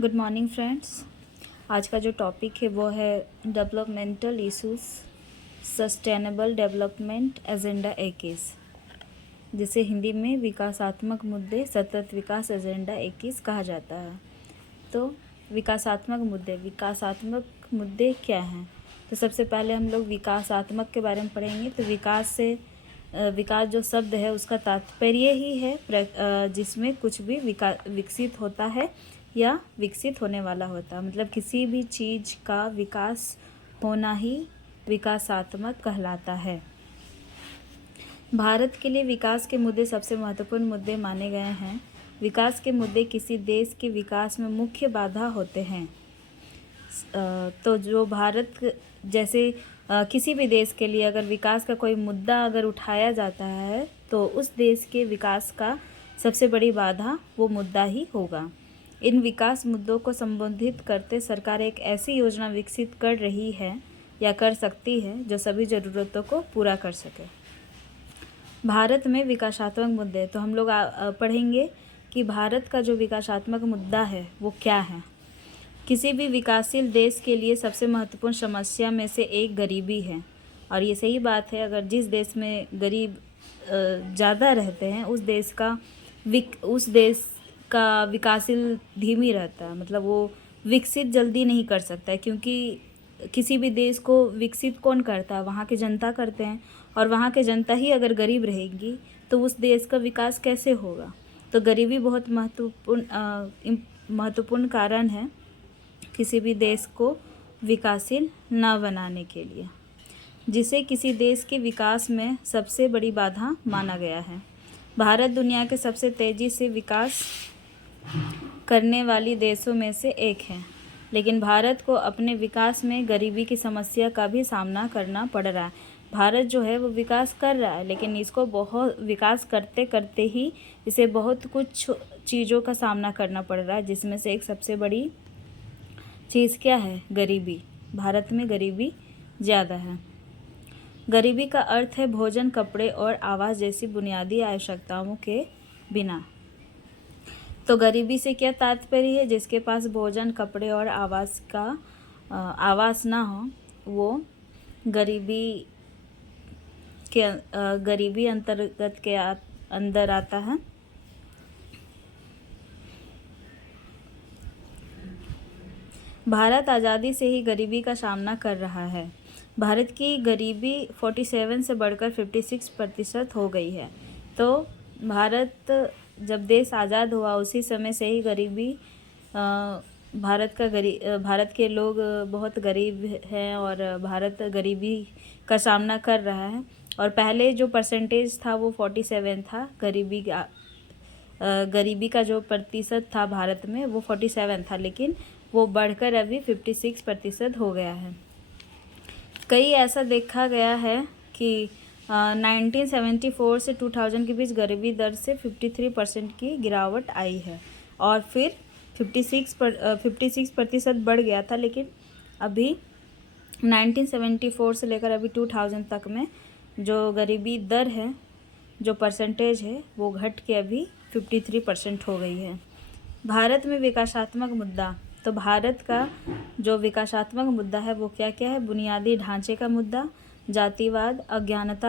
Good morning friends. आज का जो टॉपिक है वो है developmental issues sustainable development agenda 21, जिसे हिंदी में विकासात्मक मुद्दे सतत विकास एजेंडा 21 कहा जाता है। तो विकासात्मक मुद्दे क्या हैं? तो सबसे पहले हम लोग विकासात्मक के बारे में पढ़ेंगे। तो विकास जो शब्द है उसका तात्पर्य ही है जिसमें कुछ भी विकसित होता है या विकसित होने वाला होता है। मतलब किसी भी चीज़ का विकास होना ही विकासात्मक कहलाता है। भारत के लिए विकास के मुद्दे सबसे महत्वपूर्ण मुद्दे माने गए हैं। विकास के मुद्दे किसी देश के विकास में मुख्य बाधा होते हैं। तो जो भारत जैसे किसी भी देश के लिए अगर विकास का कोई मुद्दा अगर उठाया जाता है तो उस देश के विकास का सबसे बड़ी बाधा वो मुद्दा ही होगा। इन विकास मुद्दों को संबोधित करते सरकार एक ऐसी योजना विकसित कर रही है या कर सकती है जो सभी ज़रूरतों को पूरा कर सके। भारत में विकासात्मक मुद्दे, तो हम लोग पढ़ेंगे कि भारत का जो विकासात्मक मुद्दा है वो क्या है। किसी भी विकासशील देश के लिए सबसे महत्वपूर्ण समस्या में से एक गरीबी है। और ये सही बात है, अगर जिस देश में गरीब ज़्यादा रहते हैं उस देश का विकासशील धीमी रहता है। मतलब वो विकसित जल्दी नहीं कर सकता है, क्योंकि किसी भी देश को विकसित कौन करता है? वहाँ के जनता करते हैं। और वहाँ के जनता ही अगर गरीब रहेगी तो उस देश का विकास कैसे होगा? तो गरीबी बहुत महत्वपूर्ण कारण है किसी भी देश को विकासशील न बनाने के लिए, जिसे किसी देश के विकास में सबसे बड़ी बाधा माना गया है। भारत दुनिया के सबसे तेज़ी से विकास करने वाली देशों में से एक है, लेकिन भारत को अपने विकास में गरीबी की समस्या का भी सामना करना पड़ रहा है। भारत जो है वो विकास कर रहा है, लेकिन इसको बहुत विकास करते करते ही इसे बहुत कुछ चीज़ों का सामना करना पड़ रहा है, जिसमें से एक सबसे बड़ी चीज़ क्या है? गरीबी। भारत में गरीबी ज़्यादा है। गरीबी का अर्थ है भोजन, कपड़े और आवास जैसी बुनियादी आवश्यकताओं के बिना। तो गरीबी से क्या तात्पर्य है? जिसके पास भोजन, कपड़े और आवास ना हो वो गरीबी अंतर्गत के अंदर आता है। भारत आज़ादी से ही गरीबी का सामना कर रहा है। भारत की गरीबी 47 से बढ़कर 56% हो गई है। तो भारत जब देश आज़ाद हुआ उसी समय से ही गरीबी भारत के लोग बहुत गरीब हैं और भारत गरीबी का सामना कर रहा है। और पहले जो परसेंटेज था वो 47 था। गरीबी का जो प्रतिशत था भारत में वो 47 था, लेकिन वो बढ़कर अभी 56% हो गया है। कई ऐसा देखा गया है कि 1974 से 2000 के बीच गरीबी दर से 53% की गिरावट आई है और फिर 56% बढ़ गया था, लेकिन अभी 1974 से लेकर अभी 2000 तक में जो गरीबी दर है, जो परसेंटेज है, वो घट के अभी 53% हो गई है। भारत में विकासात्मक मुद्दा, तो भारत का जो विकासात्मक मुद्दा है वो क्या क्या है? बुनियादी ढांचे का मुद्दा, जातिवाद, अज्ञानता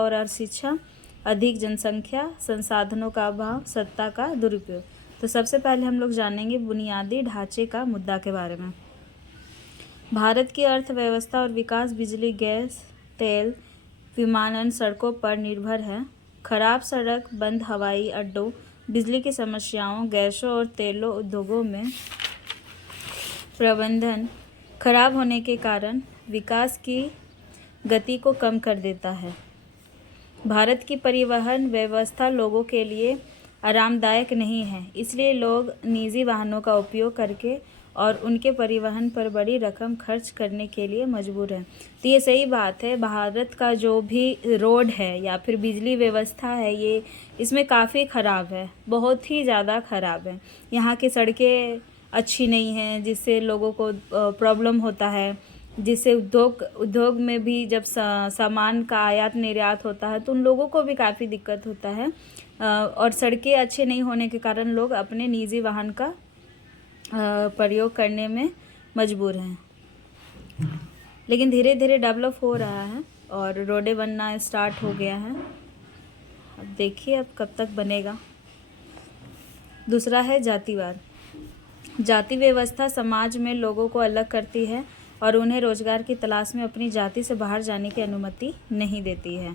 और अशिक्षा, अधिक जनसंख्या, संसाधनों का अभाव, सत्ता का दुरुपयोग। तो सबसे पहले हम लोग जानेंगे बुनियादी ढांचे का मुद्दा के बारे में। भारत की अर्थव्यवस्था और विकास बिजली, गैस, तेल, विमानन, सड़कों पर निर्भर है। खराब सड़क, बंद हवाई अड्डों, बिजली की समस्याओं, गैसों और तेलों उद्योगों में प्रबंधन खराब होने के कारण विकास की गति को कम कर देता है। भारत की परिवहन व्यवस्था लोगों के लिए आरामदायक नहीं है, इसलिए लोग निजी वाहनों का उपयोग करके और उनके परिवहन पर बड़ी रकम खर्च करने के लिए मजबूर हैं। तो ये सही बात है, भारत का जो भी रोड है या फिर बिजली व्यवस्था है ये इसमें काफ़ी ख़राब है, बहुत ही ज़्यादा ख़राब है। यहाँ की सड़कें अच्छी नहीं हैं, जिससे लोगों को प्रॉब्लम होता है, जिससे उद्योग में भी जब सामान का आयात निर्यात होता है तो उन लोगों को भी काफ़ी दिक्कत होता है। और सड़कें अच्छे नहीं होने के कारण लोग अपने निजी वाहन का प्रयोग करने में मजबूर हैं। लेकिन धीरे धीरे डेवलप हो रहा है और रोडें बनना स्टार्ट हो गया है। अब देखिए अब कब तक बनेगा। दूसरा है जातिवाद। जाति व्यवस्था समाज में लोगों को अलग करती है और उन्हें रोजगार की तलाश में अपनी जाति से बाहर जाने की अनुमति नहीं देती है।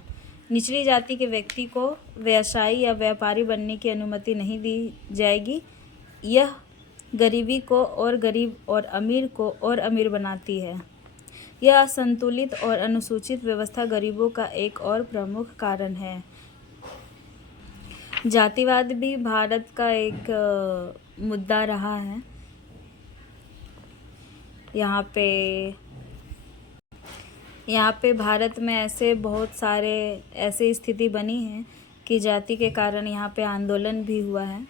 निचली जाति के व्यक्ति को व्यवसायी या व्यापारी बनने की अनुमति नहीं दी जाएगी। यह गरीबी को और गरीब और अमीर को और अमीर बनाती है। यह असंतुलित और अनुसूचित व्यवस्था गरीबों का एक और प्रमुख कारण है। जातिवाद भी भारत का एक मुद्दा रहा है। यहाँ पे भारत में ऐसे बहुत सारे ऐसी स्थिति बनी है कि जाति के कारण यहाँ पे आंदोलन भी हुआ है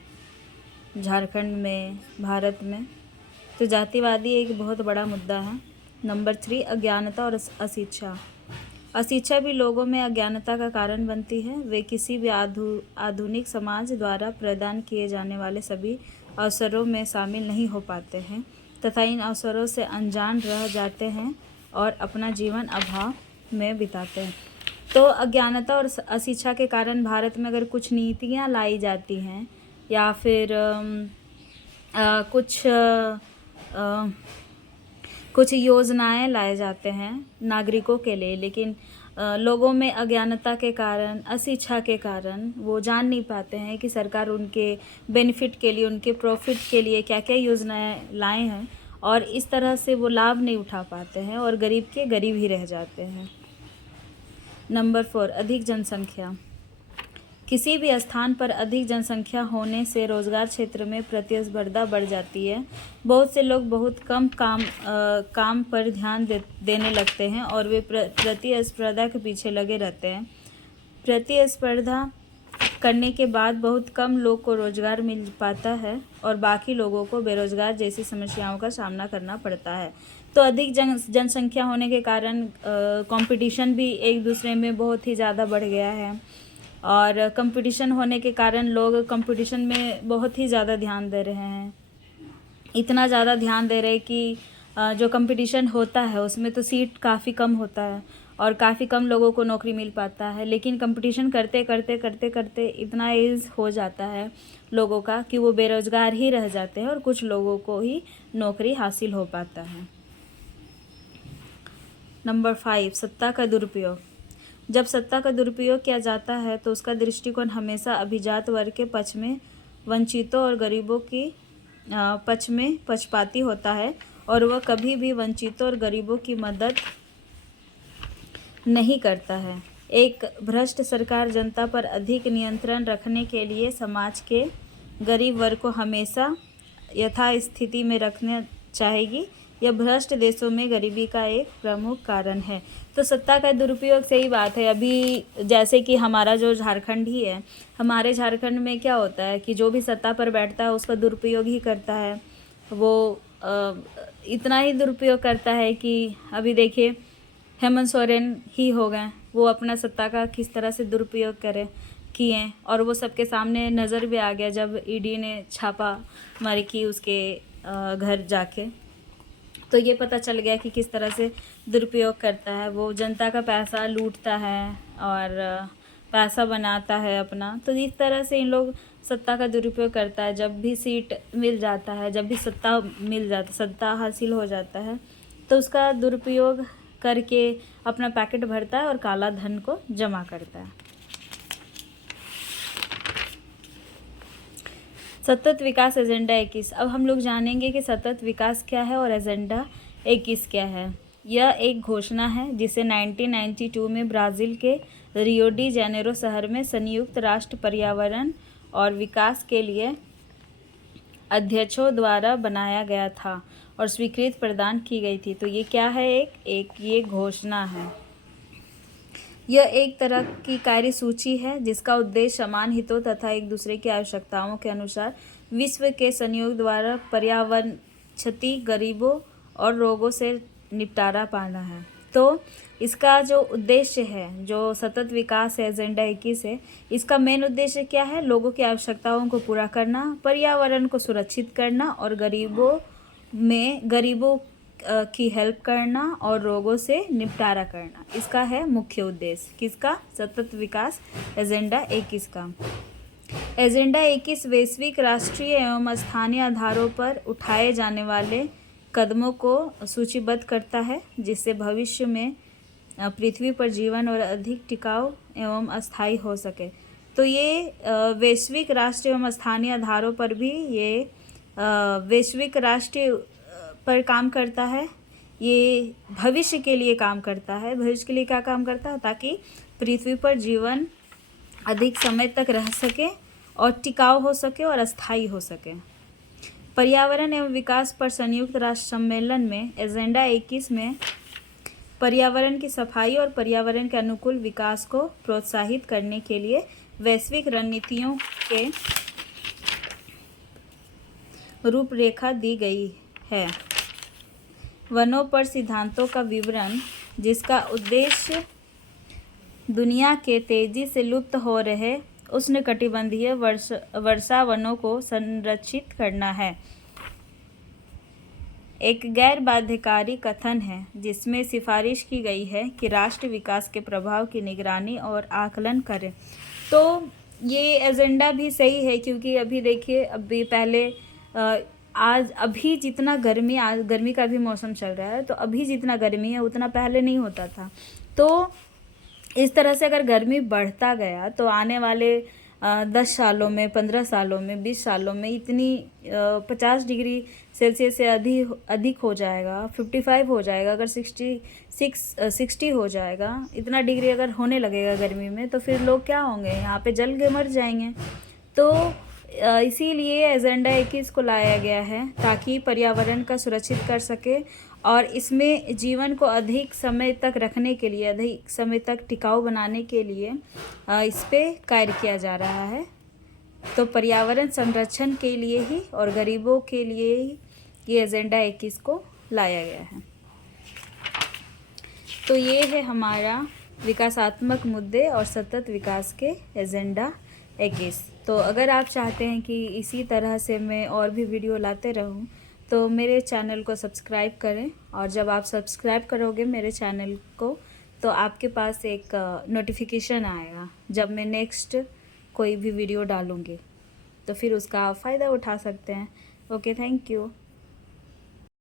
झारखंड में, भारत में। तो जातिवादी एक बहुत बड़ा मुद्दा है। नंबर 3, अज्ञानता और अशिक्षा। अशिक्षा भी लोगों में अज्ञानता का कारण बनती है। वे किसी भी आधुनिक समाज द्वारा प्रदान किए जाने वाले सभी अवसरों में शामिल नहीं हो पाते हैं तथा इन अवसरों से अनजान रह जाते हैं और अपना जीवन अभाव में बिताते हैं। तो अज्ञानता और अशिक्षा के कारण भारत में अगर कुछ नीतियाँ लाई जाती हैं या फिर कुछ योजनाएं लाए जाते हैं नागरिकों के लिए, लेकिन लोगों में अज्ञानता के कारण, अशिक्षा के कारण वो जान नहीं पाते हैं कि सरकार उनके बेनिफिट के लिए, उनके प्रॉफिट के लिए क्या क्या योजनाएं लाए हैं और इस तरह से वो लाभ नहीं उठा पाते हैं और गरीब के गरीब ही रह जाते हैं। नंबर 4, अधिक जनसंख्या। किसी भी स्थान पर अधिक जनसंख्या होने से रोजगार क्षेत्र में प्रतिस्पर्धा बढ़ जाती है। बहुत से लोग बहुत कम काम पर ध्यान देने लगते हैं और वे प्रतिस्पर्धा के पीछे लगे रहते हैं। प्रतिस्पर्धा करने के बाद बहुत कम लोग को रोजगार मिल पाता है और बाकी लोगों को बेरोजगार जैसी समस्याओं का सामना करना पड़ता है। तो अधिक जनसंख्या होने के कारण कंपटीशन भी एक दूसरे में बहुत ही ज़्यादा बढ़ गया है और कंपटीशन होने के कारण लोग कंपटीशन में बहुत ही ज़्यादा ध्यान दे रहे हैं। इतना ज़्यादा ध्यान दे रहे हैं कि जो कंपटीशन होता है उसमें तो सीट काफ़ी कम होता है और काफ़ी कम लोगों को नौकरी मिल पाता है। लेकिन कंपटीशन करते करते करते करते इतना एज हो जाता है लोगों का कि वो बेरोज़गार ही रह जाते हैं और कुछ लोगों को ही नौकरी हासिल हो पाता है। नंबर 5, सत्ता का दुरुपयोग। जब सत्ता का दुरुपयोग किया जाता है तो उसका दृष्टिकोण हमेशा अभिजात वर्ग के पक्ष में, वंचितों और गरीबों की पक्ष में पक्षपाती होता है और वह कभी भी वंचितों और गरीबों की मदद नहीं करता है। एक भ्रष्ट सरकार जनता पर अधिक नियंत्रण रखने के लिए समाज के गरीब वर्ग को हमेशा यथास्थिति में रखना चाहेगी। यह भ्रष्ट देशों में गरीबी का एक प्रमुख कारण है। तो सत्ता का दुरुपयोग सही बात है। अभी जैसे कि हमारा जो झारखंड ही है, हमारे झारखंड में क्या होता है कि जो भी सत्ता पर बैठता है उसका दुरुपयोग ही करता है। वो इतना ही दुरुपयोग करता है कि अभी देखिए हेमंत सोरेन ही हो गए, वो अपना सत्ता का किस तरह से दुरुपयोग किए और वो सबके सामने नज़र भी आ गया जब ईडी ने छापा मारी की उसके घर जाके। तो ये पता चल गया कि किस तरह से दुरुपयोग करता है। वो जनता का पैसा लूटता है और पैसा बनाता है अपना। तो इस तरह से इन लोग सत्ता का दुरुपयोग करता है। जब भी सीट मिल जाता है, जब भी सत्ता हासिल हो जाता है तो उसका दुरुपयोग करके अपना पैकेट भरता है और काला धन को जमा करता है। सतत विकास एजेंडा 21। अब हम लोग जानेंगे कि सतत विकास क्या है और एजेंडा 21 क्या है। यह एक घोषणा है जिसे 1992 में ब्राज़ील के रियो डी जेनेरो शहर में संयुक्त राष्ट्र पर्यावरण और विकास के लिए अध्यक्षों द्वारा बनाया गया था और स्वीकृति प्रदान की गई थी। तो ये क्या है? ये घोषणा है। यह एक तरह की कार्यसूची है जिसका उद्देश्य समान हितों तथा एक दूसरे की आवश्यकताओं के अनुसार विश्व के सहयोग द्वारा पर्यावरण क्षति, गरीबों और रोगों से निपटारा पाना है। तो इसका जो उद्देश्य है, जो सतत विकास है, एजेंडा 21 है, इसका मेन उद्देश्य क्या है? लोगों की आवश्यकताओं को पूरा करना, पर्यावरण को सुरक्षित करना और गरीबों की हेल्प करना और रोगों से निपटारा करना। इसका है मुख्य उद्देश्य। किसका? सतत विकास एजेंडा 21 का। एजेंडा 21 वैश्विक, राष्ट्रीय एवं स्थानीय आधारों पर उठाए जाने वाले कदमों को सूचीबद्ध करता है, जिससे भविष्य में पृथ्वी पर जीवन और अधिक टिकाऊ एवं अस्थायी हो सके। तो ये वैश्विक, राष्ट्रीय एवं स्थानीय आधारों पर भी ये वैश्विक, राष्ट्रीय पर काम करता है। ये भविष्य के लिए काम करता है। भविष्य के लिए क्या काम करता है? ताकि पृथ्वी पर जीवन अधिक समय तक रह सके और टिकाऊ हो सके और अस्थायी हो सके। पर्यावरण एवं विकास पर संयुक्त राष्ट्र सम्मेलन में एजेंडा 21 में पर्यावरण की सफाई और पर्यावरण के अनुकूल विकास को प्रोत्साहित करने के लिए वैश्विक रणनीतियों के रूपरेखा दी गई है। वनों पर सिद्धांतों का विवरण, जिसका उद्देश्य दुनिया के तेजी से लुप्त हो रहे उष्णकटिबंधीय वर्षा वनों को संरक्षित करना है। एक गैर बाध्यकारी कथन है जिसमें सिफारिश की गई है कि राष्ट्र विकास के प्रभाव की निगरानी और आकलन करे। तो ये एजेंडा भी सही है, क्योंकि अभी देखिए, अभी पहले आज अभी जितना गर्मी का भी मौसम चल रहा है, तो अभी जितना गर्मी है उतना पहले नहीं होता था। तो इस तरह से अगर गर्मी बढ़ता गया तो आने वाले 10 सालों में, 15 सालों में, 20 सालों में इतनी 50 डिग्री सेल्सियस से अधिक हो जाएगा, 55 हो जाएगा, अगर 60 हो जाएगा, इतना डिग्री अगर होने लगेगा गर्मी में, तो फिर लोग क्या होंगे? यहाँ पे जल के मर जाएंगे। तो इसीलिए एजेंडा 21 को लाया गया है, ताकि पर्यावरण का सुरक्षित कर सके और इसमें जीवन को अधिक समय तक रखने के लिए, अधिक समय तक टिकाऊ बनाने के लिए इस पे कार्य किया जा रहा है। तो पर्यावरण संरक्षण के लिए ही और गरीबों के लिए ही ये एजेंडा 21 को लाया गया है। तो ये है हमारा विकासात्मक मुद्दे और सतत विकास के एजेंडा 21। तो अगर आप चाहते हैं कि इसी तरह से मैं और भी वीडियो लाते रहूं, तो मेरे चैनल को सब्सक्राइब करें, और जब आप सब्सक्राइब करोगे मेरे चैनल को, तो आपके पास एक नोटिफिकेशन आएगा जब मैं नेक्स्ट कोई भी वीडियो डालूँगी, तो फिर उसका आप फ़ायदा उठा सकते हैं। Okay, thank you.